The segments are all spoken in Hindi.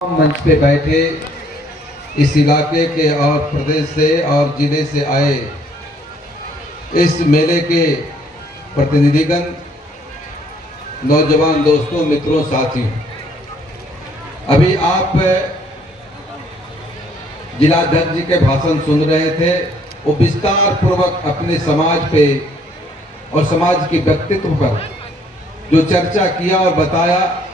मंच पे बैठे इस इलाके के और प्रदेश से और जिले से आए इस मेले के प्रतिनिधिगण, नौजवान दोस्तों, मित्रों, साथियों, अभी आप जिलाध्यक्ष जी के भाषण सुन रहे थे। वो विस्तार पूर्वक अपने समाज पे और समाज के व्यक्तित्व पर जो चर्चा किया और बताया,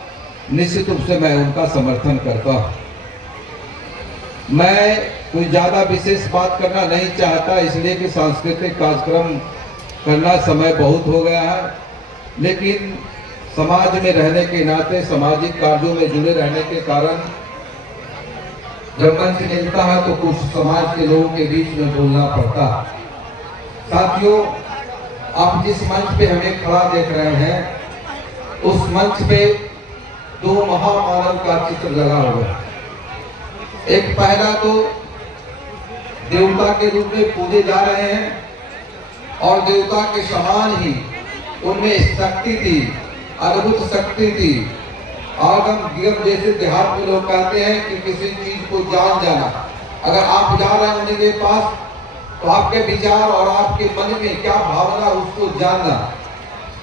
निश्चित रूप से मैं उनका समर्थन करता हूं। मैं कोई ज्यादा विशेष बात करना नहीं चाहता, इसलिए कि सांस्कृतिक कार्यक्रम करना समय बहुत हो गया है, लेकिन समाज में रहने के नाते, सामाजिक कार्यों में जुड़े रहने के कारण जब मंच मिलता है तो कुछ समाज के लोगों के बीच में बोलना पड़ता है। साथियों, आप जिस मंच पे हमें खड़ा देख रहे हैं, उस मंच पे दो महामानव का चित्र लगा हुआ है। एक पहला तो देवता के रूप में पूजे जा रहे हैं और देवता के समान ही उनमें शक्ति थी, अद्भुत शक्ति थी। आगम जैसे देहात में लोग कहते हैं कि किसी चीज को जान जाना। अगर आप जा रहे हैं उनके पास तो आपके विचार और आपके मन में क्या भावना, उसको जानना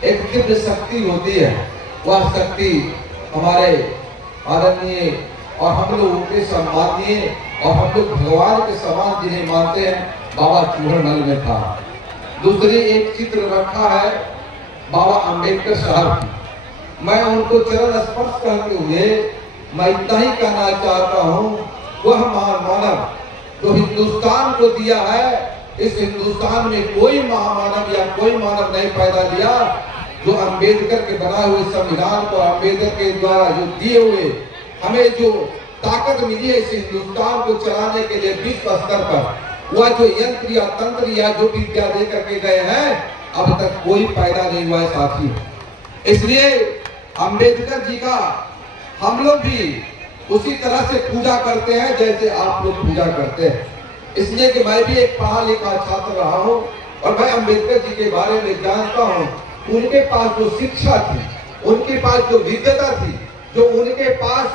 एक दिव्य शक्ति होती है। वह शक्ति हमारे आदरणीय और हम लोगों के सम्मानीय और हम लोग भगवान के समान जिन्हें मानते हैं, बाबा चूड़नल में था। दूसरी एक चित्र रखा है बाबा अंबेडकर साहब की। मैं उनको चरण स्पर्श करते हुए मैं इतना ही कहना चाहता हूँ, वह मानव जो हिंदुस्तान को दिया है, इस हिंदुस्तान में कोई महामानव या कोई मानव नहीं पैदा दिया जो अंबेडकर के बनाए हुए संविधान को, अंबेडकर के द्वारा जो दिए हुए हमें जो ताकत मिली है इस हिंदुस्तान को चलाने के लिए विश्व स्तर पर, वह जो यंत्र या तंत्र या जो विद्या दे करके गए हैं, अब तक कोई पैदा नहीं हुआ है साथी। इसलिए अंबेडकर जी का हम लोग भी उसी तरह से पूजा करते हैं जैसे आप लोग पूजा करते हैं। इसलिए कि मैं भी एक पढ़ा लिखा छात्र रहा हूँ और मैं अंबेडकर जी के बारे में जानता हूँ। उनके पास जो शिक्षा थी, उनके पास जो विद्वता थी, जो उनके पास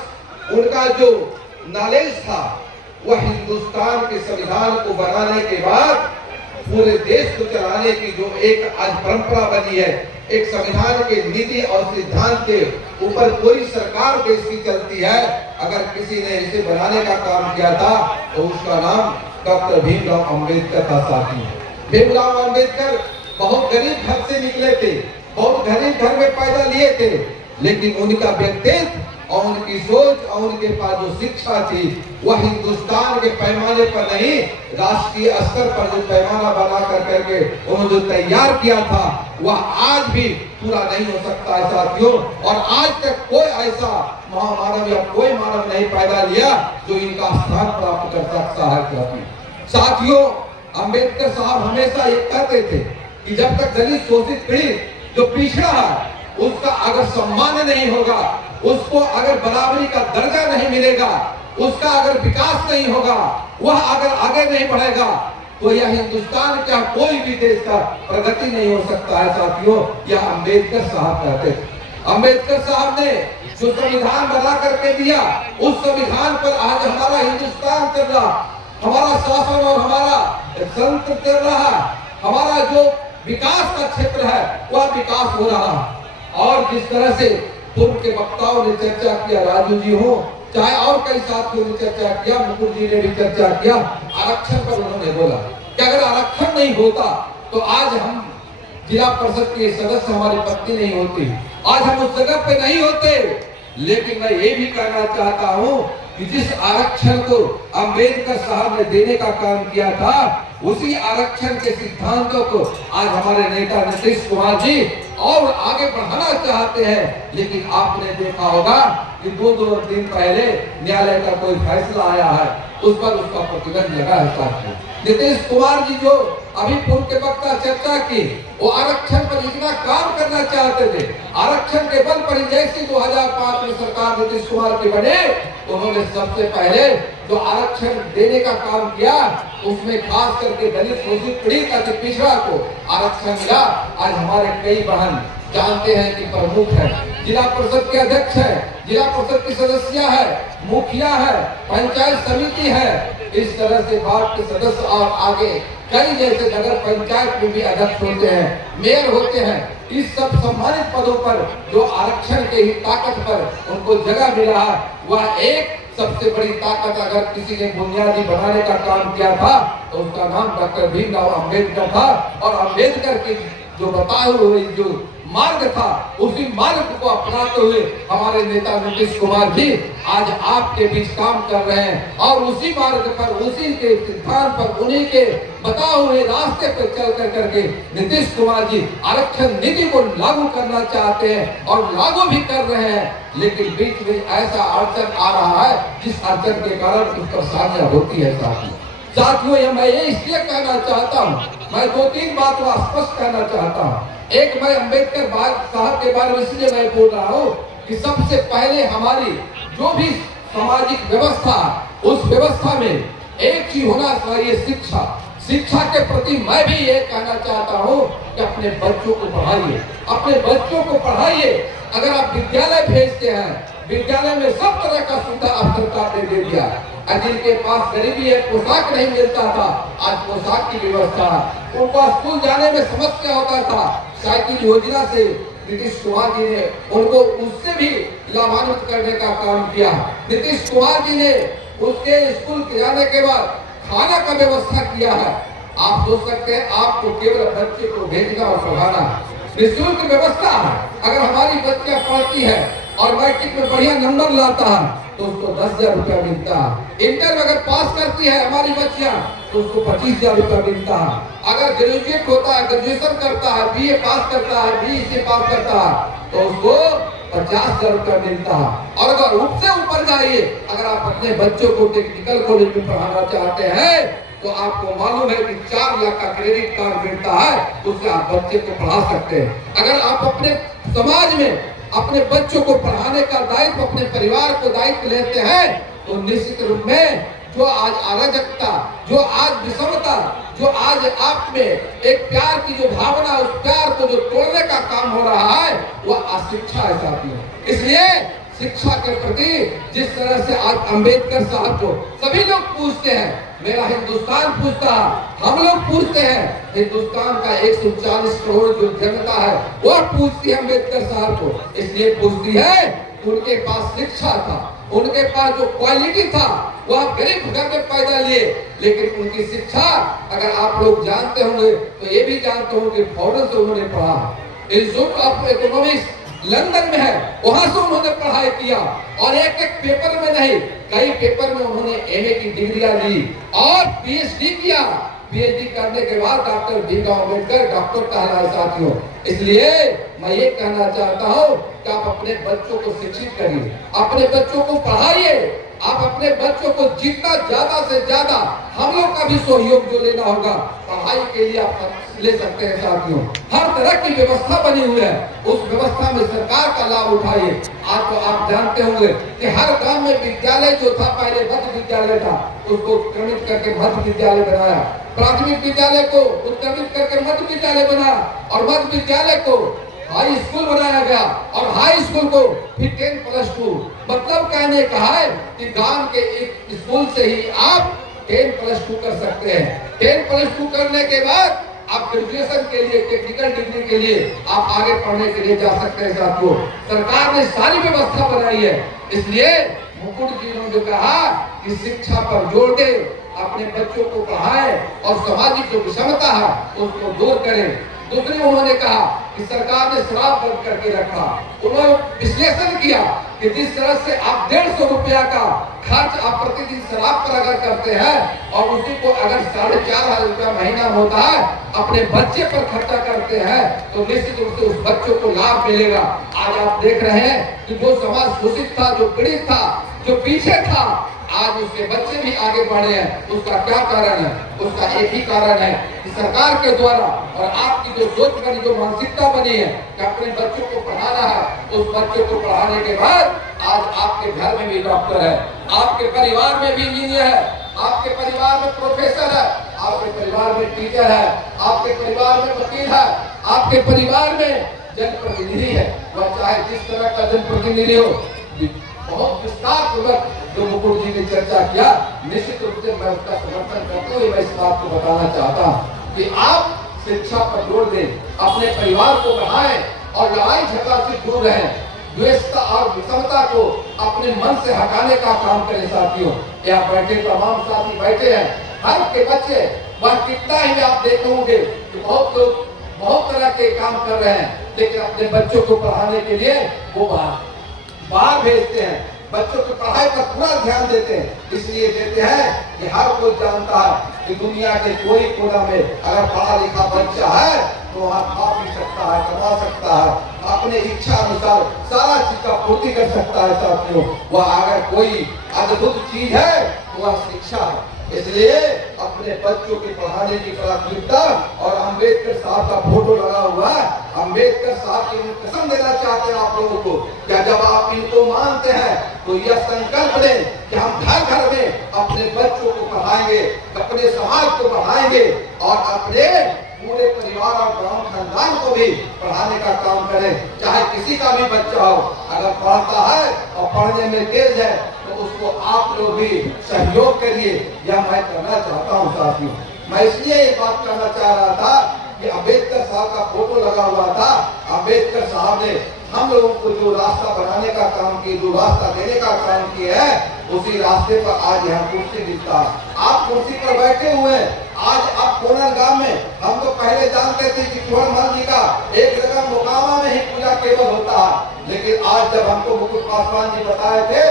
उनका जो नॉलेज था, वह हिंदुस्तान के संविधान को बनाने के बाद पूरे देश को चलाने की जो एक आज परंपरा बनी है, एक संविधान के नीति और सिद्धांत के ऊपर कोई सरकार देश की चलती है, अगर किसी ने इसे बनाने का काम किया था तो उसका नाम डॉक्टर भीमराव अम्बेडकर था साथी। भीमराव अम्बेडकर बहुत गरीब घर से निकले थे, बहुत गरीब घर में पैदा लिए थे, लेकिन उनका व्यक्तित्व और उनकी सोच और उनके पास जो शिक्षा थी, वह हिंदुस्तान के पैमाने पर नहीं, राष्ट्रीय स्तर पर जो पैमाना बना करके उन्होंने जो तैयार किया था, वह आज भी पूरा नहीं हो सकता है साथियों। और आज तक कोई ऐसा महामानव या कोई मानव नहीं पैदा लिया जो इनका स्थान प्राप्त कर सकता है साथियों। अंबेडकर साहब हमेशा ये कहते थे कि जब तक दलित, शोषित, पीड़ित जो पिछड़ा है, उसका अगर सम्मान नहीं होगा, उसको अगर बराबरी का दर्जा नहीं मिलेगा, उसका अगर विकास नहीं होगा, वह अगर आगे नहीं बढ़ेगा, तो यह हिंदुस्तान का कोई भी देश का प्रगति नहीं हो सकता है साथियों। यह अंबेडकर साहब कहते थे। अंबेडकर साहब ने जो संविधान बना करके दिया, उस संविधान पर आज हमारा हिंदुस्तान चल रहा, हमारा शासन और हमारा तंत्र चल रहा, हमारा जो विकास का क्षेत्र है वह विकास हो रहा है। और जिस तरह से पूर्व के वक्ताओं ने चर्चा किया, राजू जी हो, चाहे और कई साथियों ने चर्चा किया, मुकुल जी ने भी चर्चा किया, आरक्षण पर उन्होंने बोला कि अगर आरक्षण नहीं होता तो आज हम जिला परिषद के सदस्य, हमारी पत्नी नहीं होती, आज हम उस जगह पे नहीं होते। लेकिन मैं ये भी कहना चाहता हूँ कि जिस आरक्षण को अंबेडकर साहब ने देने का काम किया था, उसी आरक्षण के सिद्धांतों को आज हमारे नेता नीतीश कुमार जी और आगे बढ़ाना चाहते हैं। लेकिन आपने देखा होगा कि दो दिन पहले न्यायालय का कोई फैसला आया है, उस पर उसका प्रतिबंध लगा है साथियों। नीतीश कुमार जी जो अभी पूर्व के वक्ता चर्चा की, वो आरक्षण पर इतना काम करना चाहते थे, आरक्षण के बल पर जैसे 2005 में सरकार नीतीश कुमार के बने, उन्होंने सबसे पहले जो आरक्षण देने का काम किया, उसमें खास करके दलित, शोषित, पीड़ित अति पिछड़ा को आरक्षण मिला। आज हमारे कई बहन जानते हैं कि प्रमुख है, जिला परिषद के अध्यक्ष है, जिला परिषद की सदस्य है, मुखिया है, पंचायत समिति है, इस तरह से वार्ड के सदस्य और आगे कई जैसे नगर पंचायत में भी अध्यक्ष होते हैं, मेयर होते हैं। इस सब सम्मानित पदों पर जो आरक्षण के ही ताकत पर उनको जगह मिला है, वह एक सबसे बड़ी ताकत अगर किसी ने बुनियादी बनाने का काम किया था तो उसका नाम डॉक्टर भीमराव अंबेडकर था। और अंबेडकर के जो बताए हुए जो मार्ग था, उसी मार्ग को अपनाते हुए हमारे नेता नीतीश कुमार जी आज आपके बीच काम कर रहे हैं और उसी मार्ग पर, उसी के सिद्धांत पर, उन्हीं के बताए हुए रास्ते पर चल कर करके नीतीश कुमार जी आरक्षण नीति को लागू करना चाहते हैं और लागू भी कर रहे हैं। लेकिन बीच में ऐसा अड़चन आ रहा है जिस अड़चन के कारण कुछ परेशानियां होती है। साथियों, मैं ये इसलिए कहना चाहता हूँ, मैं 2-3 बात स्पष्ट कहना चाहता हूँ। एक, मैं अंबेडकर साहब के बारे में इसलिए मैं बोल रहा हूँ कि सबसे पहले हमारी जो भी सामाजिक व्यवस्था, उस व्यवस्था में एक चीज होना चाहिए, शिक्षा। शिक्षा के प्रति मैं भी ये कहना चाहता हूँ कि अपने बच्चों को पढ़ाइए, अपने बच्चों को पढ़ाइए। अगर आप विद्यालय भेजते हैं, विद्यालय में सब तरह का सुविधा आप सरकार ने दे दिया। जिनके पास गरीबी है, पोशाक नहीं मिलता था, आज पोशाक की व्यवस्था, उनको स्कूल जाने में समस्या होता था, साइकिल योजना से नीतीश कुमार जी ने उनको उससे भी लाभान्वित करने का काम किया। नीतीश कुमार जी ने उसके स्कूल जाने के बाद खाना का व्यवस्था किया है। आप सोच सकते हैं, आपको केवल बच्चे को भेजना और पढ़ाना निःशुल्क व्यवस्था है। अगर हमारी बच्चियां पढ़ती है और मैट्रिक में बढ़िया नंबर लाता है तो उसको 10,000 रुपया मिलता है। इंटर में अगर पास करती है हमारी बच्चियां तो उसको 25,000 रुपया मिलता है। अगर ग्रेजुएट होता है, ग्रेजुएशन करता है, बीए पास करता है, बीएससी पास करता है तो उसको 50,000 रुपया मिलता है। और अगर उससे ऊपर जाइए, अगर आप अपने बच्चों को टेक्निकल कॉलेज में पढ़ाना चाहते हैं तो आपको मालूम है कि 4 लाख का क्रेडिट कार्ड मिलता है, उससे आप बच्चे को पढ़ा सकते हैं। अगर आप अपने समाज में अपने बच्चों को पढ़ाने का दायित्व, अपने परिवार को दायित्व लेते हैं तो निश्चित रूप में जो आज अराजकता, जो आज विषमता, जो आज आप में एक प्यार की जो भावना, उस प्यार को जो तोड़ने का काम हो रहा है वह अशिक्षा है साथियों। इसलिए शिक्षा के प्रति जिस तरह से आज अंबेडकर साहब को सभी लोग पूछते हैं, मेरा हिंदुस्तान पूछता है, हम लोग पूछते हैं, हिंदुस्तान का 140 करोड़ जो जनता है वह पूछती है अंबेडकर साहब को। इसलिए पूछती है कि उनके पास शिक्षा था, उनके पास जो क्वालिटी था, वह गरीब घर में पैदा लिए, लेकिन उनकी शिक्षा अगर आप लोग जानते होंगे तो ये भी जानते होंगे फॉरेन से उन्होंने पढ़ा, इंस्टीट्यूट ऑफ इकोनॉमिक्स लंदन में है, वहां से उन्होंने पढ़ाई किया और एक एक पेपर में नहीं, कई पेपर में उन्होंने एमए की डिग्रियां ली और पीएचडी किया। पीएचडी करने के बाद डॉक्टर भीमराव अंबेडकर डॉक्टर कहलाए साथियों। इसलिए मैं ये कहना चाहता हूँ कि आप अपने बच्चों को शिक्षित करिए, अपने बच्चों को पढ़ाइए। आप अपने बच्चों को जितना ज्यादा से ज्यादा, हम लोग का भी सहयोग जो लेना होगा पढ़ाई के लिए आप ले सकते हैं साथियों। हर तरह की व्यवस्था बनी हुई है, उस व्यवस्था में सरकार का लाभ उठाइए। आज तो आप जानते होंगे कि हर गांव में विद्यालय जो था, पहले मध्य विद्यालय था, उसको उत्क्रमित करके मध्य विद्यालय बनाया, प्राथमिक विद्यालय को उत्क्रमित करके मध्य विद्यालय बनाया और मध्य विद्यालय को हाई स्कूल बनाया गया और हाई स्कूल को फिर 10+2। मतलब कहने का है कि गांव के एक स्कूल से ही आप 10+2 कर सकते हैं। 10+2 करने के बाद आप ग्रेजुएशन के लिए, टेक्निकल डिग्री के लिए आप आगे पढ़ने के लिए जा सकते हैं साथियों। सरकार ने सारी व्यवस्था बनाई है। इसलिए मुकुट जी ने कहा कि शिक्षा पर जोर दे, अपने बच्चों को पढ़ाएं और सामाजिक जो विषमता है उसको दूर करें। दूसरी उन्होंने कहा कि सरकार ने शराब बंद करके रखा। उन्होंने विश्लेषण किया कि जिस तरह से आप 150 रुपया का खर्च आप प्रतिदिन शराब पर अगर करते हैं और उसी को अगर 4,500 रुपया महीना होता है अपने बच्चे पर खर्चा करते हैं तो निश्चित रूप से उस बच्चों को लाभ मिलेगा। आज आप देख रहे हैं कि जो समाज शोषित था, जो पीड़ित था, जो पीछे था, आज उसके बच्चे भी आगे बढ़े हैं। उसका क्या कारण है? उसका एक ही कारण है कि सरकार के द्वारा और आपकी जो सोच बनी, जो मानसिकता बनी है कि अपने बच्चों को पढ़ाना है, उस बच्चों को पढ़ाने के बाद आज आपके घर में भी डॉक्टर है, आपके परिवार में भी इंजीनियर है, आपके परिवार में प्रोफेसर है, आपके परिवार में टीचर है, आपके परिवार में वकील है, आपके परिवार में जनप्रतिनिधि है। वह चाहे जिस तरह का जनप्रतिनिधि हो, बहुत विस्तार पूर्वक जो मुकुट जी ने चर्चा किया, निश्चित रूप से मैं उसका समर्थन करते हुए मैं इस बात को बताना चाहता हूँ कि आप शिक्षा पर जोर दें, अपने परिवार को बढ़ाएं और लड़ाई झगड़ा से दूर रहें, द्वेषता और विषमता को अपने मन से हटाने का काम करें। साथियों, यहाँ बैठे तमाम साथी बैठे हैं, हर के बच्चे, वह कितना ही आप देखे होंगे कि बहुत लोग बहुत तरह के काम कर रहे हैं, लेकिन अपने बच्चों को पढ़ाने के लिए वो बाहर भेजते हैं, बच्चों की पढ़ाई पर पूरा ध्यान देते हैं। इसलिए देते हैं कि हर कोई जानता है कि दुनिया के कोई कोना में अगर पढ़ा लिखा बच्चा है तो वहाँ खा पी सकता है, कमा सकता है, अपने इच्छा अनुसार सारा चीज का पूर्ति कर सकता है। साथियों, वह अगर कोई अद्भुत चीज है तो वह शिक्षा है। इसलिए अपने बच्चों की पढ़ाने की प्राथमिकता, और अंबेडकर साहब का फोटो लगा हुआ है, अंबेडकर साहब की कसम देना चाहते हैं आप लोगों को, क्या जब आप इनको मानते हैं तो यह संकल्प लें कि हम घर घर में अपने बच्चों को पढ़ाएंगे, अपने समाज को पढ़ाएंगे और अपने पूरे परिवार और गांव खानदान को भी पढ़ाने का काम करें। चाहे किसी का भी बच्चा हो, अगर पढ़ता है और पढ़ने में तेज है तो उसको आप लोग भी सहयोग करिए। यह मैं करना चाहता हूँ साथियों। मैं इसलिए ये बात करना चाह रहा था कि अंबेडकर साहब का फोटो लगा हुआ था। अंबेडकर साहब ने हम लोगों को जो रास्ता बनाने का काम किया, जो रास्ता देने का काम किया है, उसी रास्ते पर आज यहाँ कुर्सी दिखता है। आप कुर्सी पर बैठे हुए हैं। आज आप कोनर गांव में, हम तो पहले जानते थे कि कुंवर मल जी का एक जगह मोकामा में ही पूजा केवल होता है, लेकिन आज जब हमको मुकुट पासवान जी बताए थे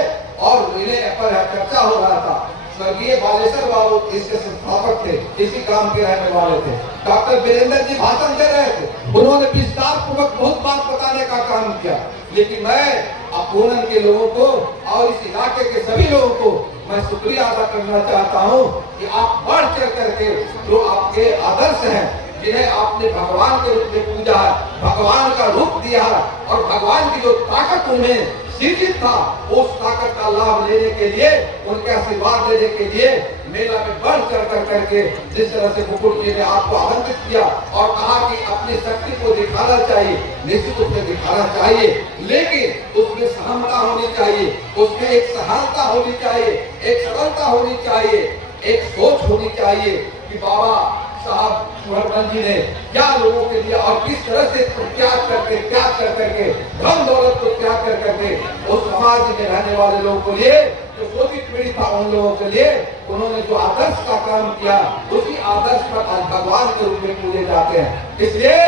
और इन्हें पर चर्चा हो रहा था, स्वर्गीय बालेश्वर बाबू इसके संस्थापक थे, इसी गांव के रहने वाले थे, डॉक्टर वीरेंद्र जी भाषण दे रहे थे, उन्होंने विस्तार पूर्वक बहुत बात बताने का काम किया। लेकिन मैं कोनर के लोगों को और इस इलाके के सभी लोगों को मैं शुक्रिया अदा करना चाहता हूँ कि आप बढ़ चढ़ करके जो आपके आदर्श हैं, जिन्हें आपने भगवान के रूप में पूजा है, भगवान का रूप दिया है और भगवान की जो ताकत उनमें सीमित था, उस ताकत का लाभ लेने के लिए, उनके आशीर्वाद लेने के लिए मेला में बढ़ चढ़ कर करके जिस तरह से मुकुट जी ने आपको आमंत्रित किया और कहा कि अपनी शक्ति को दिखाना चाहिए, निश्चित रूप से दिखाना चाहिए, लेकिन उसमें सहमता होनी चाहिए, उसमें एक सहायता होनी चाहिए, एक सरलता होनी चाहिए, एक सोच होनी चाहिए कि बाबा साहब कुंवर जी ने क्या लोगों के लिए और किस तरह से त्याग करके धन दौलत को त्याग कर करके उस समाज में रहने वाले लोगों के लिए, जो शोषित पीड़ित था उन लोगों के लिए उन्होंने जो आदर्श का काम किया, उसी आदर्श पर आज भगवान के रूप में पूजे जाते हैं। इसलिए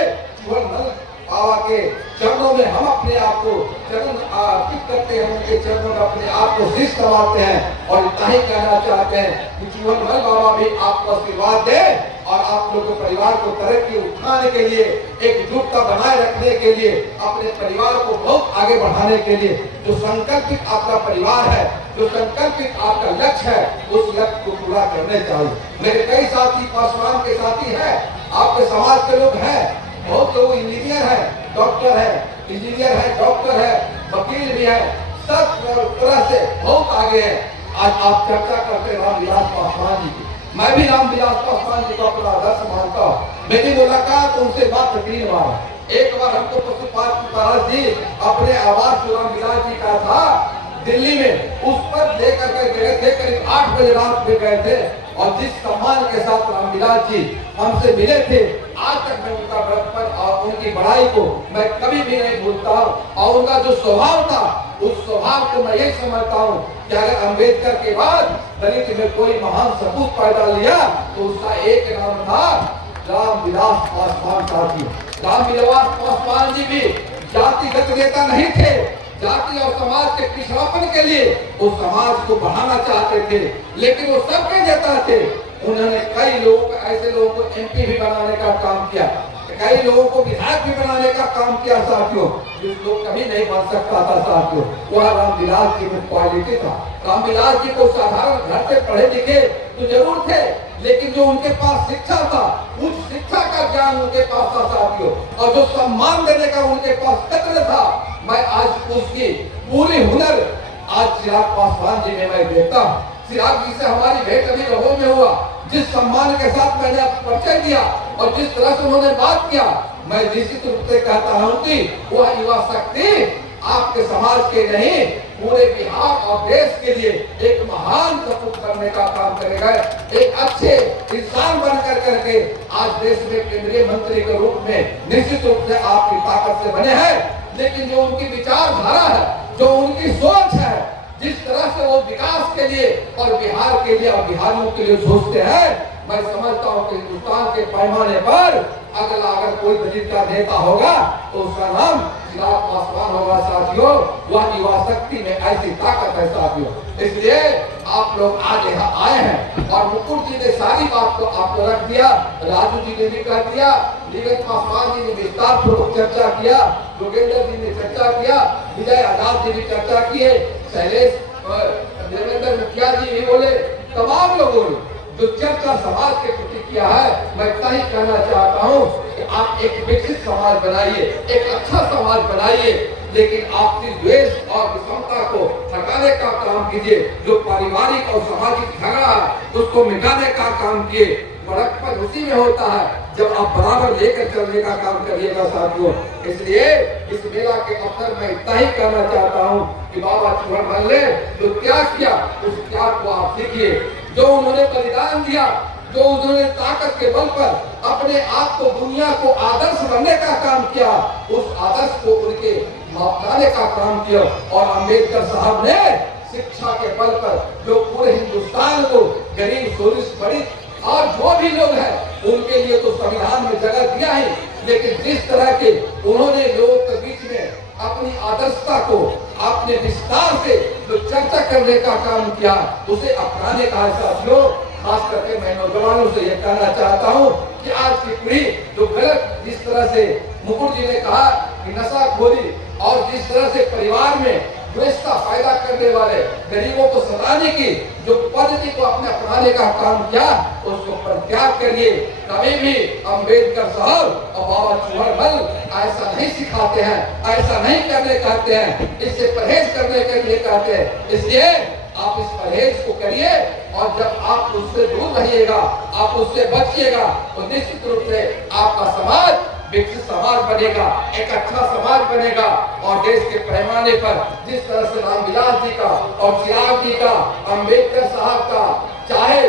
कुंवर बाबा के चरणों में हम अपने आप को चरण अर्पित करते हैं, उनके चरणों में अपने आप को शीश नवाते हैं और इतना ही कहना चाहते हैं कि कुंवर बाबा भी आपको आशीर्वाद दे और आप लोगों के परिवार को तरक्की उठाने के लिए, एकजुटता बनाए रखने के लिए, अपने परिवार को बहुत आगे बढ़ाने के लिए जो संकल्पित आपका परिवार है, जो संकल्पित आपका लक्ष्य है, उस लक्ष्य को पूरा करने चाहिए। मेरे कई साथी पासवान के साथी हैं, आपके समाज के लोग हैं, बहुत लोग इंजीनियर है, डॉक्टर है, इंजीनियर है, डॉक्टर है, वकील भी है, सब तरह से बहुत आगे है। आज आप चर्चा करते हैं रामविलास पासवान जी की, मैं भी रामविलास पासवान जी को अपना आदर्श मानता हूँ। मेरी मुलाकात उनसे मात्र 3 बार। एक बार हमको पशुपाल जी अपने आवास जो रामविलास जी का था दिल्ली में, उस पर लेकर के गए थे, करीब 8 बजे रात में गए थे और जिस सम्मान के साथ रामविलास जी हमसे मिले थे, आज तक मैं उनका बड़प्पन और उनकी बड़ाई को मैं कभी भी नहीं भूलता हूँ। और उनका जो स्वभाव था, उस स्वभाव को मैं यही समझता हूँ कि अगर अंबेडकर के बाद दलित में कोई महान सपूत पैदा लिया तो उसका एक नाम था रामविलास पासवान साथी। रामविलास पासवान जी भी जातिगत नेता नहीं थे, जाति और समाज के पिछड़ापन के लिए उस समाज को बढ़ाना चाहते थे, लेकिन वो सबके नेता थे। उन्होंने कई लोग ऐसे लोगों को एमपी भी बनाने का काम किया, कई लोगों को विधायक भी बनाने का काम किया साथियों, जिस लोग कभी नहीं बन सकता था साथियों, वह रामविलास जी में क्वालिटी था। रामविलास जी को साधारण घर से पढ़े लिखे तो जरूर थे, लेकिन जो उनके पास शिक्षा था, उस शिक्षा का ज्ञान उनके पास था साथियों, और जो सम्मान देने का उनके पास तंत्र था, मैं आज उसकी पूरी हुनर आज चिराग पासवान जी में मैं देखता हूँ। चिराग जी से हमारी भेंट अभी रहो में हुआ, जिस सम्मान के साथ मैंने परिचय दिया और जिस तरह से उन्होंने बात किया, मैं निश्चित रूप से कहता हूँ कि वह युवा शक्ति आपके समाज के नहीं, पूरे बिहार और देश के लिए एक महान सपूत करने का काम करेगा। एक अच्छे इंसान बनकर करके आज देश में केंद्रीय मंत्री के रूप में निश्चित रूप से आपकी ताकत से बने हैं, लेकिन जो उनकी विचारधारा है, जो उनकी सोच है, जिस तरह से वो विकास के लिए और बिहार के लिए और बिहारियों के लिए सोचते हैं, मैं समझता हूँ कि हिंदुस्तान के पैमाने पर अगर कोई दलित का नेता होगा तो उसका नाम चिराग पासवान होगा साथियों। वह युवा शक्ति में ऐसी ताकत है साथियों। इसलिए आप लोग आज यहाँ आए हैं और मुकुट जी ने सारी बात को आपको रख दिया, राजू जी ने भी कह दिया, नीरज पासवान जी ने विस्तार पूर्वक चर्चा किया, योगेंद्र जी ने चर्चा किया, विजय आजाद जी ने चर्चा की है, शैलेश देवेंद्र मुखिया जी भी बोले, तमाम लोगों ने जो चर्चा समाज के प्रति किया है, मैं इतना ही कहना चाहता हूँ कि आप एक विकसित समाज बनाइए, एक अच्छा समाज बनाइए, लेकिन आपसी द्वेष और विषमता को हटाने का काम कीजिए। जो पारिवारिक और सामाजिक झगड़ा है उसको मिटाने का काम किए। बड़प्पन उसी में होता है जब आप बराबर लेकर चलने का काम करिएगा साथियों। इसलिए इस मेला के अवसर में इतना ही कहना चाहता हूँ कि बाबा चूहड़मल ने जो त्याग किया उस त्याग को आप सीखिए। जो उन्होंने बलिदान दिया, जो उन्होंने ताकत के बल पर अपने आप को दुनिया को आदर्श बनने का काम किया, उस आदर्श को उनके अपनाने का काम किया। और अम्बेडकर साहब ने शिक्षा के बल पर जो पूरे हिंदुस्तान को गरीब शोषित पीड़ित और जो भी लोग हैं उनके लिए तो संविधान में जगह दिया है, लेकिन जिस तरह के उन्होंने लोगों के बीच में अपनी आदर्शता को अपने विस्तार से जो चर्चा करने का काम किया उसे अपनाने का है साथियों। खास करके मैं नौजवानों से यह कहना चाहता हूँ कि आज की पीढ़ी जो गलत जिस तरह से मुकुट जी ने कहा कि नशाखोरी और जिस तरह से परिवार में द्वेषता पैदा करने वाले गरीबों को सताने की जो पद्धति को अपने अपनाने का काम किया उसको परित्याग करिए। कभी भी अम्बेडकर साहब और बाबा चूहड़मल ऐसा नहीं सिखाते हैं, ऐसा नहीं करने कहते हैं, इससे परहेज करने के लिए कहते हैं। इसलिए आप इस परहेज को करिए और जब आप उससे दूर रहिएगा, आप उससे बचिएगा तो निश्चित रूप से आपका समाज विकसित समाज बनेगा, एक अच्छा समाज बनेगा। और देश के पैमाने पर जिस तरह से रामविलास जी का और चिराग जी का, अम्बेडकर साहब का, चाहे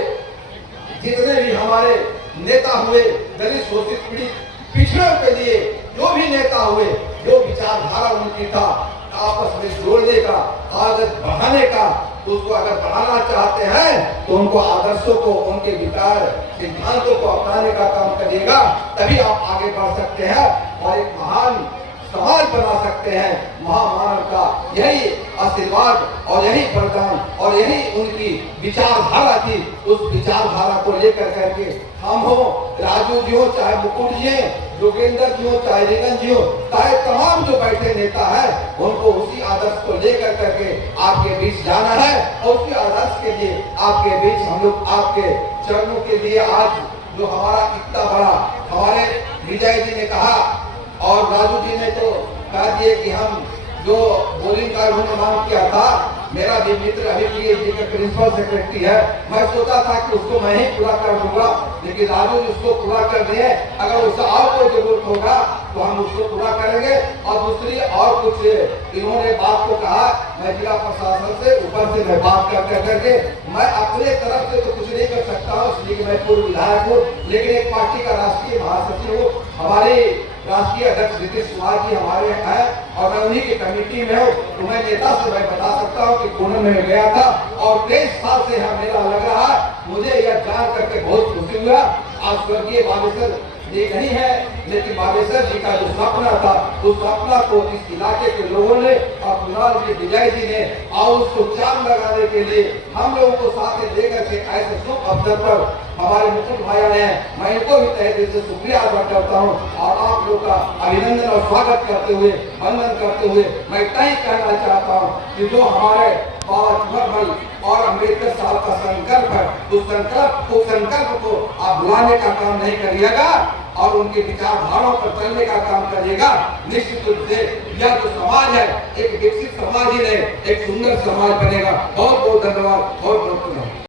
जितने भी हमारे नेता हुए दलित शोषित पीड़ित पिछड़ों के लिए जो भी नेता हुए, जो विचारधारा उनकी था आपस में जोड़ने का, आदत बढ़ाने का, उसको अगर बढ़ाना चाहते हैं तो उनको आदर्शों को, उनके विचार सिद्धांतों को अपनाने का काम करिएगा, तभी आप आगे बढ़ सकते हैं और एक महान समाज बना सकते हैं। महामानव का यही आशीर्वाद और यही वरदान और यही उनकी विचारधारा थी। उस विचारधारा को लेकर करके हम हो, राजू जी हो, चाहे मुकुट जी हो, योगेंद्र जी हो, चाहे रिगन जी हो, चाहे तमाम जो बैठे नेता है, उनको उसी आदर्श को लेकर करके आपके बीच जाना है और उसी आदर्श के लिए आपके बीच हम लोग आपके चरणों के लिए आज जो हमारा इतना बड़ा हमारे विजय जी ने कहा और राजू जी ने तो कह दिए कि हम जो बोलिंग का उन्होंने मांग किया था, मेरा भी मित्र अभी पीएचडी का प्रिंसिपल सेक्रेटरी है, मैं सोचा था कि उसको मैं ही पूरा कर दूंगा, लेकिन राजू उसको पूरा कर दिए। अगर उसका और कोई जरूरत होगा तो हम उसको पूरा करेंगे। और दूसरी और कुछ इन्होंने बात को कहा, मैं जिला प्रशासन से ऊपर से मैं बात करके मैं अपने तरफ से तो कुछ नहीं कर सकता हूँ, इसलिए मैं पूर्व विधायक हूँ, लेकिन एक पार्टी का राष्ट्रीय महासचिव हूँ, हमारे राष्ट्रीय अध्यक्ष नीतीश कुमार जी हमारे हैं और मैं उन्हीं की कमेटी में हूँ, तो मैं नेता से मैं बता सकता हूँ कि पुणे में गया था और 23 साल से यहाँ मेला लग रहा है। मुझे यह जान करके बहुत खुशी हुआ। आज स्वर्गीय बागेश्वर जी नहीं है, लेकिन बागेश्वर जी का जो सपना था उस सपना को इस इलाके के लोगों ने और कुणाल जी, विजय जी ने और उसको चांद लगाने के लिए हम लोगों को साथ में लेकर के ऐसे शुभ अवसर पर हमारे मुकुट भाई ने, मैं इनको भी तहे दिल से शुक्रिया अदा करता हूँ और आप लोग का अभिनंदन और स्वागत करते हुए, वंदन करते हुए मैं इतना ही कहना चाहता हूँ कि जो हमारे बाबा चूहड़मल और अम्बेडकर साहब का संकल्प है, उस संकल्प को आप भुलाने का काम नहीं करिएगा और उनके विचारधाराओं पर चलने का काम करिएगा। निश्चित रूप से यह जो समाज है एक विकसित समाज ही नहीं, एक सुंदर समाज बनेगा। बहुत बहुत धन्यवाद, बहुत बहुत धन्यवाद।